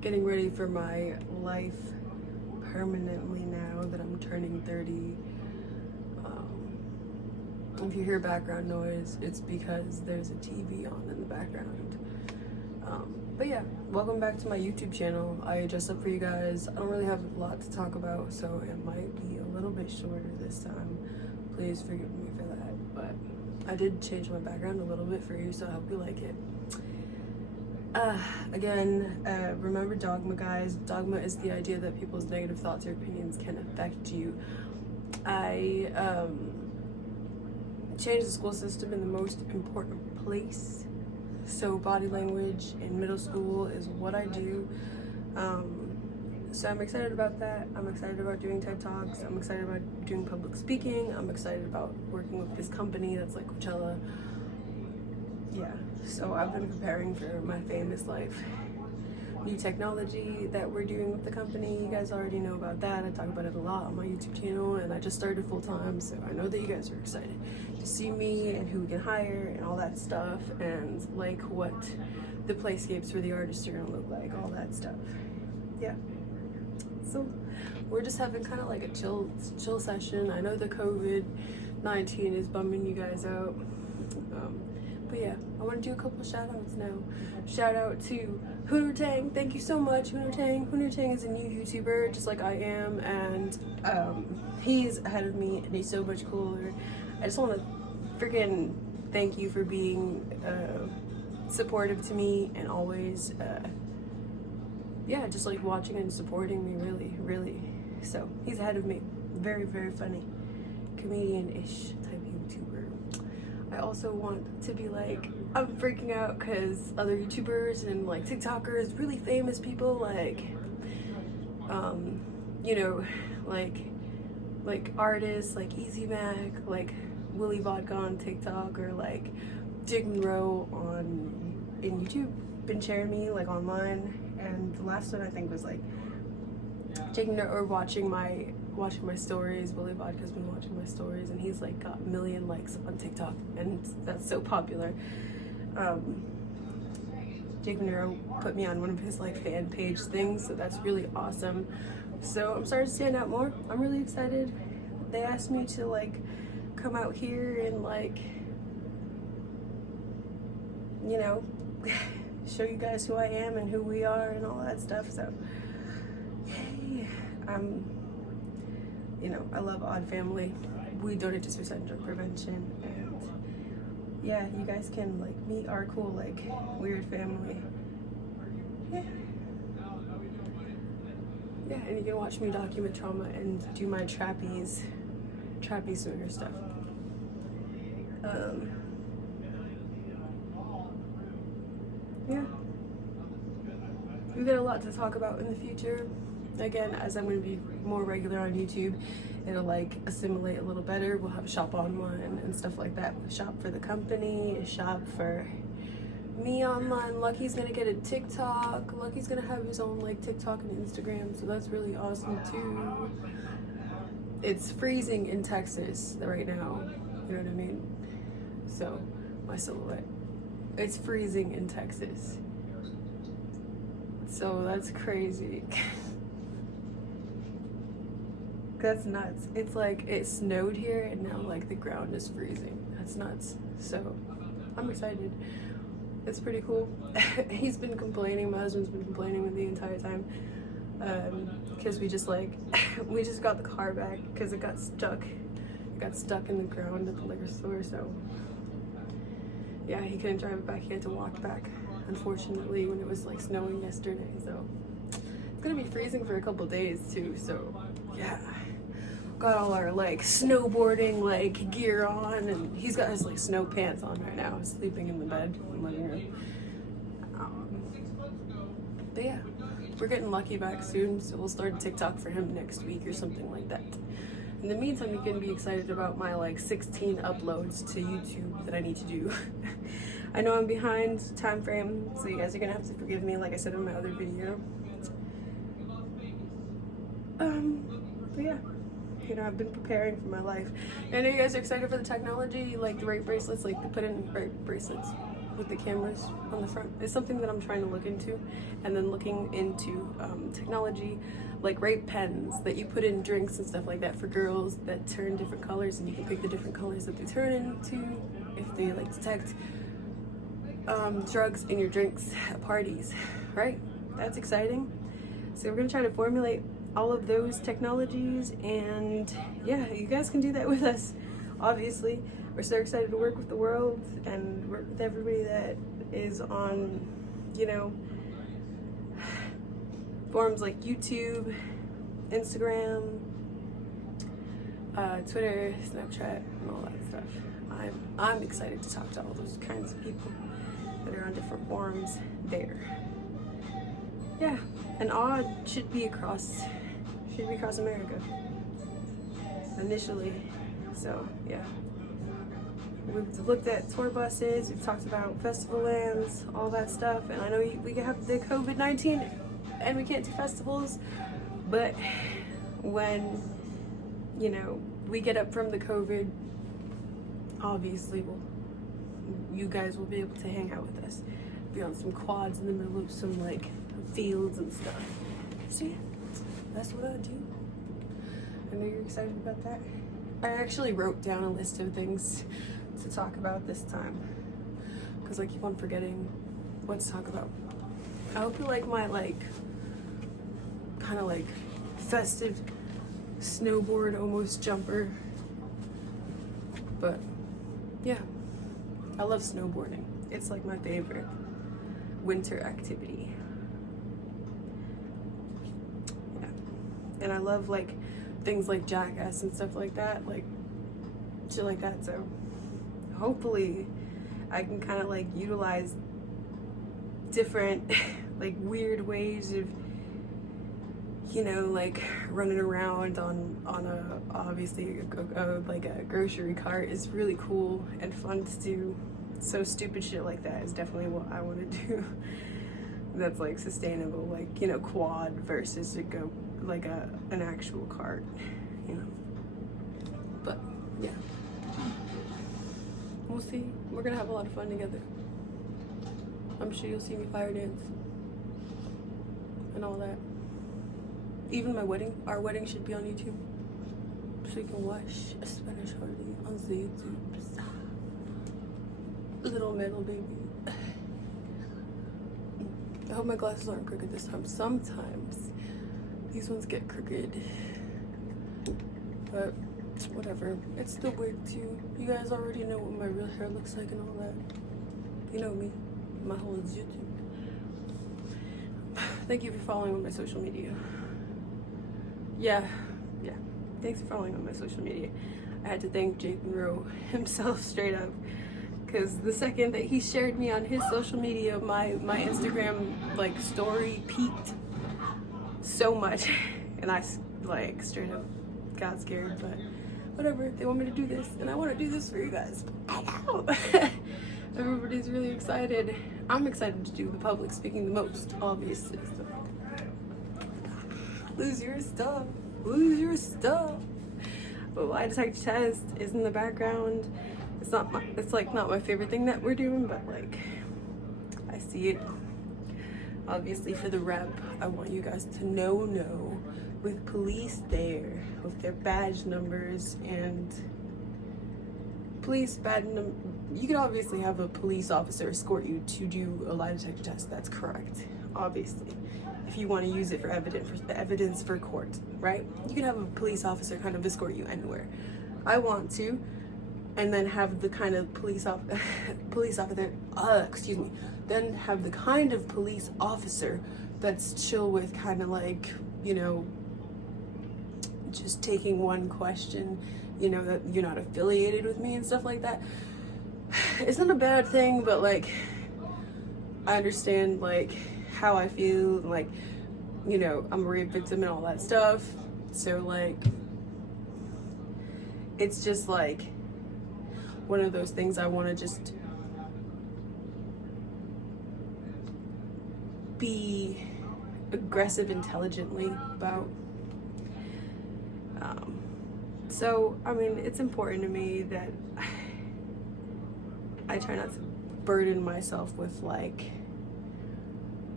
getting ready for my life permanently now that I'm turning 30. If you hear background noise, it's because there's a TV on in the background. But yeah, welcome back to my YouTube channel. I dressed up for you guys. I don't really have a lot to talk about, so it might be a little bit shorter this time. Please forgive me for that, but I did change my background a little bit for you, so I hope you like it. Again, remember dogma, guys. Dogma is the idea that people's negative thoughts or opinions can affect you. I changed the school system in the most important place. So body language in middle school is what I do. So I'm excited about that. I'm excited about doing TED Talks. I'm excited about doing public speaking. I'm excited about working with this company that's like Coachella. Yeah, so I've been preparing for my famous life. New technology that we're doing with the company, you guys already know about that. I talk about it a lot on my YouTube channel, and I just started full time, so I know that you guys are excited to see me and who we can hire and all that stuff, and like what the playscapes for the artists are gonna look like, all that stuff. Yeah. So we're just having kind of like a chill session. I know the COVID-19 is bumming you guys out. But yeah, I want to do a couple shout outs now. Shout out to Hooner Tang. Thank you so much, Hooner Tang. Hooner Tang is a new YouTuber, just like I am, and he's ahead of me, and he's so much cooler. I just want to freaking thank you for being supportive to me and always, yeah, just like watching and supporting me, really. So he's ahead of me. Very, very funny, comedian-ish type YouTuber. I also want to be like, I'm freaking out because other YouTubers and like TikTokers, really famous people like, you know, like artists like Easy Mac, like Willy Vodka on TikTok, or like Jig and Row in YouTube, been sharing me like online. And the last one I think was like taking or watching my stories. Willy Vodka's been watching my stories, and he's like got 1 million likes on TikTok, and that's so popular. Jake Monero put me on one of his like fan page things, so that's really awesome. So I'm starting to stand out more. I'm really excited. They asked me to like come out here and like, you know, show you guys who I am and who we are and all that stuff. So yay. You know, I love Odd Family. We donate to suicide and drug prevention, and yeah, you guys can like meet our cool like weird family. Yeah, and you can watch me document trauma and do my trapeze swinger stuff. Yeah, we've got a lot to talk about in the future. Again, as I'm going to be more regular on YouTube, it'll like assimilate a little better. We'll have a shop online and stuff like that. A shop for the company, a shop for me online. Lucky's going to get a TikTok. Lucky's going to have his own like TikTok and Instagram, so that's really awesome too. It's freezing in Texas right now, you know what I mean? So, my silhouette. It's freezing in Texas. So that's crazy. That's nuts. It's like it snowed here and now like the ground is freezing. That's nuts. So I'm excited. It's pretty cool. He's been complaining, my husband's been complaining the entire time, because we just got the car back because it got stuck in the ground at the liquor store. So yeah, he couldn't drive it back. He had to walk back, unfortunately, when it was like snowing yesterday. So it's gonna be freezing for a couple days too. So yeah, got all our like snowboarding like gear on, and he's got his like snow pants on right now. He's sleeping in the bed in the living room. But yeah, we're getting Lucky back soon, so we'll start a TikTok for him next week or something like that. In the meantime, you can be excited about my like 16 uploads to YouTube that I need to do. I know I'm behind time frame, so you guys are gonna have to forgive me, like I said in my other video. But yeah, you know, I've been preparing for my life. I know you guys are excited for the technology, like the right bracelets, like the put in right bracelets. with the cameras on the front is something that I'm trying to look into, and then looking into technology like rape pens that you put in drinks and stuff like that for girls that turn different colors, and you can pick the different colors that they turn into if they like detect drugs in your drinks at parties, right? That's exciting. So we're gonna try to formulate all of those technologies, and yeah, you guys can do that with us. Obviously, we're so excited to work with the world and work with everybody that is on, you know, forums like YouTube, Instagram, Twitter, Snapchat, and all that stuff. I'm excited to talk to all those kinds of people that are on different forums there. Yeah, and Odd should be across America initially. So yeah, we've looked at tour buses, we've talked about festival lands, all that stuff, and I know we have the COVID-19 and we can't do festivals, but when, you know, we get up from the COVID, obviously you guys will be able to hang out with us, be on some quads in the middle of some like fields and stuff. So yeah, that's what I do. I know you're excited about that. I actually wrote down a list of things to talk about this time because I keep on forgetting what to talk about. I hope you like my kind of like festive snowboard almost jumper, but yeah, I love snowboarding. It's like my favorite winter activity. Yeah, and I love like things like Jackass and stuff like that, like shit like that. So hopefully I can kind of like utilize different like weird ways of, you know, like running around on a obviously like a grocery cart is really cool and fun to do. So stupid shit like that is definitely what I want to do. That's like sustainable, like, you know, quad versus to go like an actual cart, you know. But yeah, we'll see. We're gonna have a lot of fun together. I'm sure you'll see me fire dance and all that. Even our wedding should be on YouTube, so you can watch a Spanish holiday on the YouTube. Little metal baby. I hope my glasses aren't crooked this time. Sometimes these ones get crooked, but whatever. It's still weird too. You guys already know what my real hair looks like and all that. You know me. My whole YouTube. Thank you for following on my social media. Yeah. Thanks for following on my social media. I had to thank Jason Rowe himself straight up, because the second that he shared me on his social media, my Instagram like story peaked so much, and I like straight up got scared. But whatever, they want me to do this, and I want to do this for you guys. I know. Everybody's really excited. I'm excited to do the public speaking the most, obviously. So. Lose your stuff. But lie detector test is in the background. It's not my favorite thing that we're doing, but like I see it. Obviously for the rep, I want you guys to know with police there, with their badge numbers and you could obviously have a police officer escort you to do a lie detector test. That's correct, obviously. If you want to use it for evidence for court, right? You can have a police officer kind of escort you anywhere. I want to, and then have the kind of police officer, then have the kind of police officer that's chill with kind of like, you know, just taking one question, you know, that you're not affiliated with me and stuff like that. It's not a bad thing, but like, I understand like how I feel, and like, you know, I'm a rape victim and all that stuff. So like, it's just like one of those things I want to just be aggressive intelligently about. So I mean, it's important to me that I try not to burden myself with like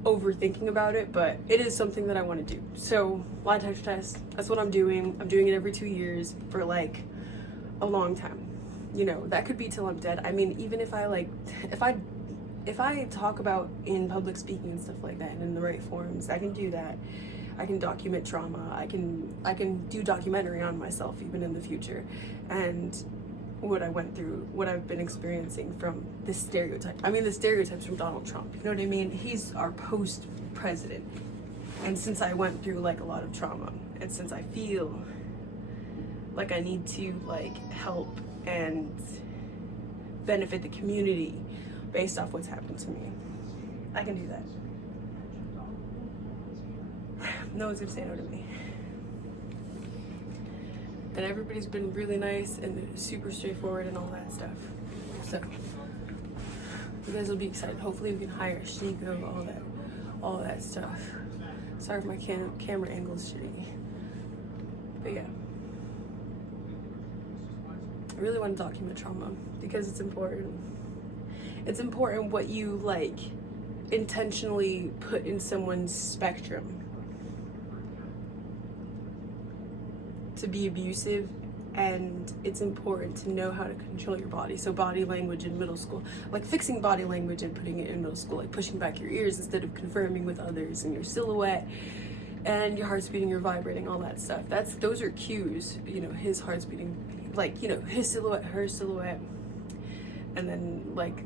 overthinking about it, but it is something that I want to do. So lie detector test, that's what I'm doing. I'm doing it every 2 years for like a long time. You know, that could be till I'm dead. I mean, even if I talk about in public speaking and stuff like that and in the right forums, I can do that. I can document trauma. I can do documentary on myself even in the future, and what I went through, what I've been experiencing from this stereotype. I mean, the stereotypes from Donald Trump. You know what I mean? He's our post-president, and since I went through like a lot of trauma, and since I feel like I need to like help and benefit the community based off what's happened to me, I can do that. No one's gonna say no to me. And everybody's been really nice and super straightforward and all that stuff. So you guys will be excited. Hopefully we can hire a Shiko, all that stuff. Sorry if my camera angle's shitty. But yeah. I really want to document trauma because it's important. It's important what you like intentionally put in someone's spectrum to be abusive, and it's important to know how to control your body. So body language in middle school, like fixing body language and putting it in middle school, like pushing back your ears instead of confirming with others, and your silhouette and your heart's beating, you're vibrating, all that stuff. Those are cues, you know, his heart's beating, like, you know, his silhouette, her silhouette, and then like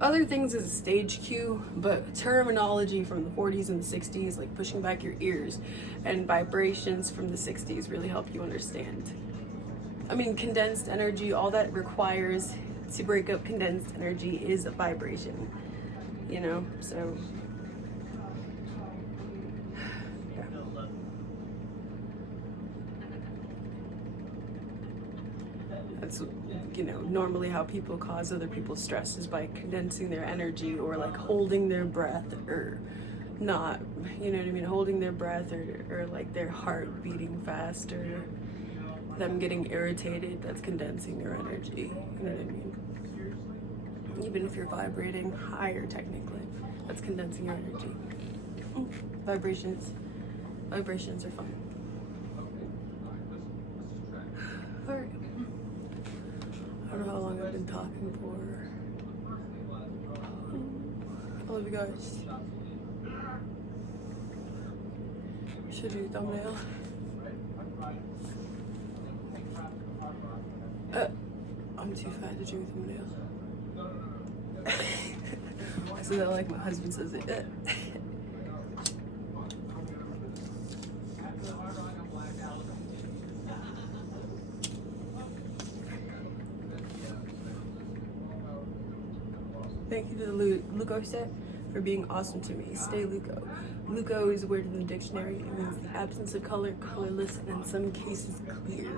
other things is a stage cue, but terminology from the 40s and the 60s, like pushing back your ears, and vibrations from the 60s really help you understand. I mean, condensed energy, all that requires to break up condensed energy is a vibration, you know, so yeah. That's, you know, normally how people cause other people's stress is by condensing their energy, or like holding their breath, or not, you know what I mean, holding their breath, or like their heart beating fast, or them getting irritated. That's condensing their energy, you know what I mean? Even if you're vibrating higher, technically, that's condensing your energy. Vibrations are fun. All right. I don't know how long I've been talking for. I love you guys. Should do thumbnail. I'm too fat to do thumbnail. I said that like my husband says it. Thank you to the Luco set for being awesome to me. Stay Luco. Luco is a word in the dictionary. It means the absence of color, colorless, and in some cases clear.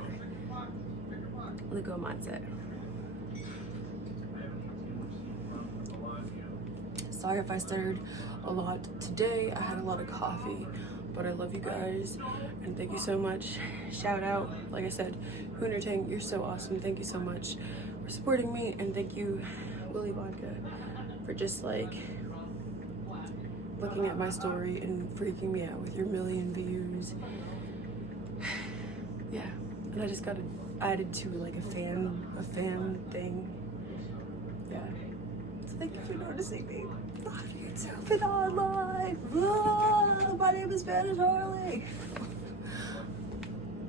Luco mindset. Sorry if I stuttered a lot today. I had a lot of coffee, but I love you guys, and thank you so much. Shout out, like I said, Hooner Tang, you're so awesome. Thank you so much for supporting me, and thank you, Willy Vodka, for just like looking at my story and freaking me out with your 1 million views. Yeah, and I just got added to like a fan thing. Yeah, so thank you for noticing me. Love you too. Been on live. Oh, my name is Spanish Harley.